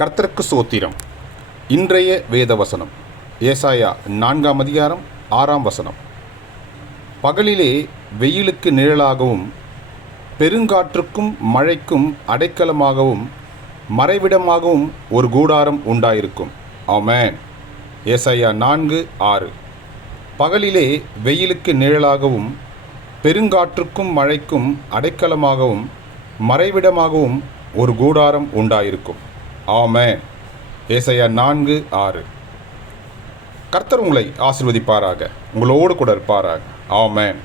கர்த்தருக்கு சோத்திரம். இன்றைய வேத வசனம் ஏசாயா நான்காம் அதிகாரம் ஆறாம் வசனம். பகலிலே வெயிலுக்கு நிழலாகவும் பெருங்காற்றுக்கும் மழைக்கும் அடைக்கலமாகவும் மறைவிடமாகவும் ஒரு கூடாரம் உண்டாயிருக்கும். ஆமேன். ஏசாயா நான்கு ஆறு. பகலிலே வெயிலுக்கு நிழலாகவும் பெருங்காற்றுக்கும் மழைக்கும் அடைக்கலமாகவும் மறைவிடமாகவும் ஒரு கூடாரம் உண்டாயிருக்கும். ஆமே ஏசாயா நான்கு ஆறு. கர்த்தர் உங்களை ஆசிர்வதிப்பாராக. உங்களோடு கூட இருப்பாராக. ஆமேன்.